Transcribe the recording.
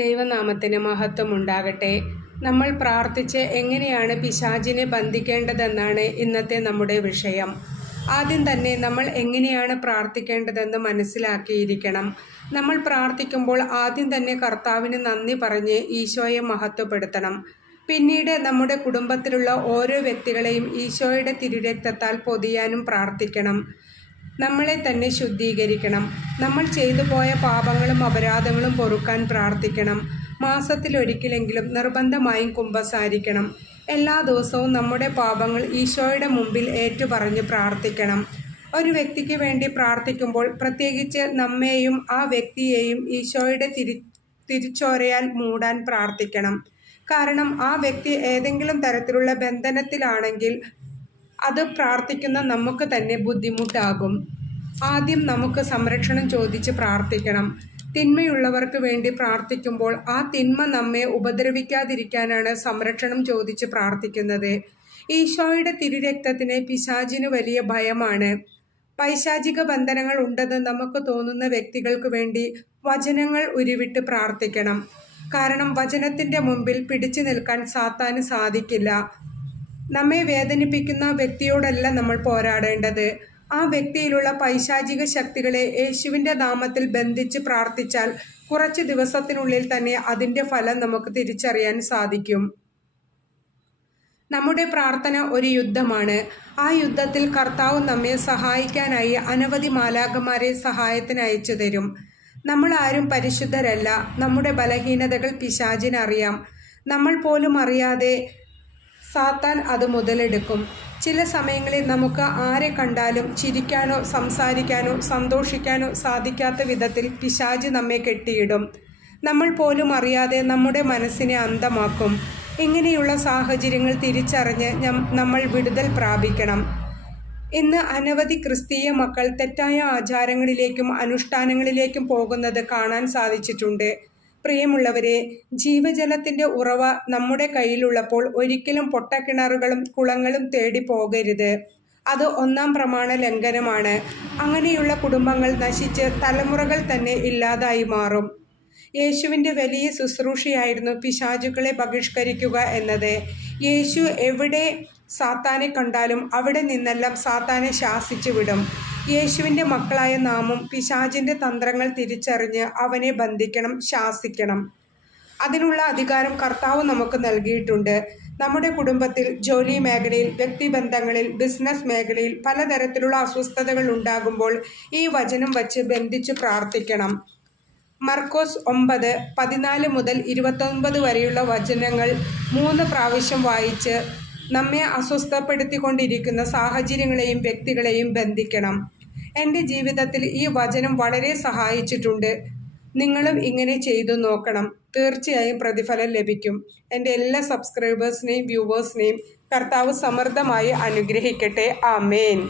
ദൈവനാമത്തിന് മഹത്വം ഉണ്ടാകട്ടെ. നമ്മൾ പ്രാർത്ഥിച്ച് എങ്ങനെയാണ് പിശാചിനെ ബന്ധിക്കേണ്ടതെന്നാണ് ഇന്നത്തെ നമ്മുടെ വിഷയം. ആദ്യം തന്നെ നമ്മൾ എങ്ങനെയാണ് പ്രാർത്ഥിക്കേണ്ടതെന്ന് മനസ്സിലാക്കിയിരിക്കണം. നമ്മൾ പ്രാർത്ഥിക്കുമ്പോൾ ആദ്യം തന്നെ കർത്താവിന് നന്ദി പറഞ്ഞ് ഈശോയെ മഹത്വപ്പെടുത്തണം. പിന്നീട് നമ്മുടെ കുടുംബത്തിലുള്ള ഓരോ വ്യക്തികളെയും ഈശോയുടെ തിരുരക്തത്താൽ പൊതിയാനും പ്രാർത്ഥിക്കണം. നമ്മളെ തന്നെ ശുദ്ധീകരിക്കണം. നമ്മൾ ചെയ്തു പോയ പാപങ്ങളും അപരാധങ്ങളും പൊറുക്കാൻ പ്രാർത്ഥിക്കണം. മാസത്തിലൊരിക്കലെങ്കിലും നിർബന്ധമായും കുമ്പസാരിക്കണം. എല്ലാ ദിവസവും നമ്മുടെ പാപങ്ങൾ ഈശോയുടെ മുമ്പിൽ ഏറ്റുപറഞ്ഞ് പ്രാർത്ഥിക്കണം. ഒരു വ്യക്തിക്ക് വേണ്ടി പ്രാർത്ഥിക്കുമ്പോൾ പ്രത്യേകിച്ച് നമ്മെയും ആ വ്യക്തിയെയും ഈശോയുടെ തിരിച്ചോരയാൽ മൂടാൻ പ്രാർത്ഥിക്കണം. കാരണം ആ വ്യക്തി ഏതെങ്കിലും തരത്തിലുള്ള ബന്ധനത്തിലാണെങ്കിൽ അത് പ്രാർത്ഥിക്കുന്ന നമുക്ക് തന്നെ ബുദ്ധിമുട്ടാകും. ആദ്യം നമുക്ക് സംരക്ഷണം ചോദിച്ച് പ്രാർത്ഥിക്കണം. തിന്മയുള്ളവർക്ക് വേണ്ടി പ്രാർത്ഥിക്കുമ്പോൾ ആ തിന്മ നമ്മെ ഉപദ്രവിക്കാതിരിക്കാനാണ് സംരക്ഷണം ചോദിച്ച് പ്രാർത്ഥിക്കുന്നത്. ഈശോയുടെ തിരുരക്തത്തിന് പിശാചിന് വലിയ ഭയമാണ്. പൈശാചിക ബന്ധനങ്ങൾ ഉണ്ടെന്ന് നമുക്ക് തോന്നുന്ന വ്യക്തികൾക്ക് വേണ്ടി വചനങ്ങൾ ഉരുവിട്ട് പ്രാർത്ഥിക്കണം. കാരണം വചനത്തിൻ്റെ മുമ്പിൽ പിടിച്ചു നിൽക്കാൻ സാത്താന് സാധിക്കില്ല. നമ്മെ വേദനിപ്പിക്കുന്ന വ്യക്തിയോടല്ല നമ്മൾ പോരാടേണ്ടത്. ആ വ്യക്തിയിലുള്ള പൈശാചിക ശക്തികളെ യേശുവിൻ്റെ നാമത്തിൽ ബന്ധിച്ച് പ്രാർത്ഥിച്ചാൽ കുറച്ച് ദിവസത്തിനുള്ളിൽ തന്നെ അതിൻ്റെ ഫലം നമുക്ക് തിരിച്ചറിയാൻ സാധിക്കും. നമ്മുടെ പ്രാർത്ഥന ഒരു യുദ്ധമാണ്. ആ യുദ്ധത്തിൽ കർത്താവ് നമ്മെ സഹായിക്കാനായി അനവധി മാലാഖമാരെ സഹായത്തിന് അയച്ചു തരും. നമ്മൾ ആരും പരിശുദ്ധരല്ല. നമ്മുടെ ബലഹീനതകൾ പിശാചിനറിയാം. നമ്മൾ പോലും അറിയാതെ സാത്താൻ അത് മുതലെടുക്കും. ചില സമയങ്ങളിൽ നമുക്ക് ആരെ കണ്ടാലും ചിരിക്കാനോ സംസാരിക്കാനോ സന്തോഷിക്കാനോ സാധിക്കാത്ത വിധത്തിൽ പിശാച് നമ്മെ കെട്ടിയിടും. നമ്മൾ പോലും അറിയാതെ നമ്മുടെ മനസ്സിനെ അന്ധമാക്കും. ഇങ്ങനെയുള്ള സാഹചര്യങ്ങൾ തിരിച്ചറിഞ്ഞ് നമ്മൾ വിടുതൽ പ്രാപിക്കണം. ഇന്ന് അനവധി ക്രിസ്തീയ മക്കൾ തെറ്റായ ആചാരങ്ങളിലേക്കും അനുഷ്ഠാനങ്ങളിലേക്കും പോകുന്നത് കാണാൻ സാധിച്ചിട്ടുണ്ട്. പ്രിയമുള്ളവരെ, ജീവജലത്തിൻ്റെ ഉറവ നമ്മുടെ കയ്യിലുള്ളപ്പോൾ ഒരിക്കലും പൊട്ടക്കിണറുകളും കുളങ്ങളും തേടി പോകരുത്. അത് ഒന്നാം പ്രമാണ ലംഘനമാണ്. അങ്ങനെയുള്ള കുടുംബങ്ങൾ നശിച്ച് തലമുറകൾ തന്നെ ഇല്ലാതായി മാറും. യേശുവിൻ്റെ വലിയ ശുശ്രൂഷയായിരുന്നു പിശാചുക്കളെ ബഹിഷ്കരിക്കുക എന്നത്. യേശു എവിടെ സാത്താനെ കണ്ടാലും അവിടെ നിന്നെല്ലാം സാത്താനെ ശാസിച്ചു വിടും. യേശുവിൻ്റെ മക്കളായ നാമും പിശാചിൻ്റെ തന്ത്രങ്ങൾ തിരിച്ചറിഞ്ഞ് അവനെ ബന്ധിക്കണം, ശാസിക്കണം. അതിനുള്ള അധികാരം കർത്താവ് നമുക്ക് നൽകിയിട്ടുണ്ട്. നമ്മുടെ കുടുംബത്തിൽ, ജോലി മേഖലയിൽ, വ്യക്തിബന്ധങ്ങളിൽ, ബിസിനസ് മേഖലയിൽ പലതരത്തിലുള്ള അസ്വസ്ഥതകൾ ഉണ്ടാകുമ്പോൾ ഈ വചനം വച്ച് ബന്ധിച്ച് പ്രാർത്ഥിക്കണം. മർക്കോസ് 9:14 മുതൽ 29 വരെയുള്ള വചനങ്ങൾ 3 പ്രാവശ്യം വായിച്ച് നമ്മെ അസ്വസ്ഥപ്പെടുത്തിക്കൊണ്ടിരിക്കുന്ന സാഹചര്യങ്ങളെയും വ്യക്തികളെയും ബന്ധിക്കണം. എൻ്റെ ജീവിതത്തിൽ ഈ വചനം വളരെ സഹായിച്ചിട്ടുണ്ട്. നിങ്ങളും ഇങ്ങനെ ചെയ്തു നോക്കണം. തീർച്ചയായും പ്രതിഫലം ലഭിക്കും. എൻ്റെ എല്ലാ സബ്സ്ക്രൈബേഴ്സിനെയും വ്യൂവേഴ്സിനെയും കർത്താവ് സമൃദ്ധമായി അനുഗ്രഹിക്കട്ടെ. ആമേൻ.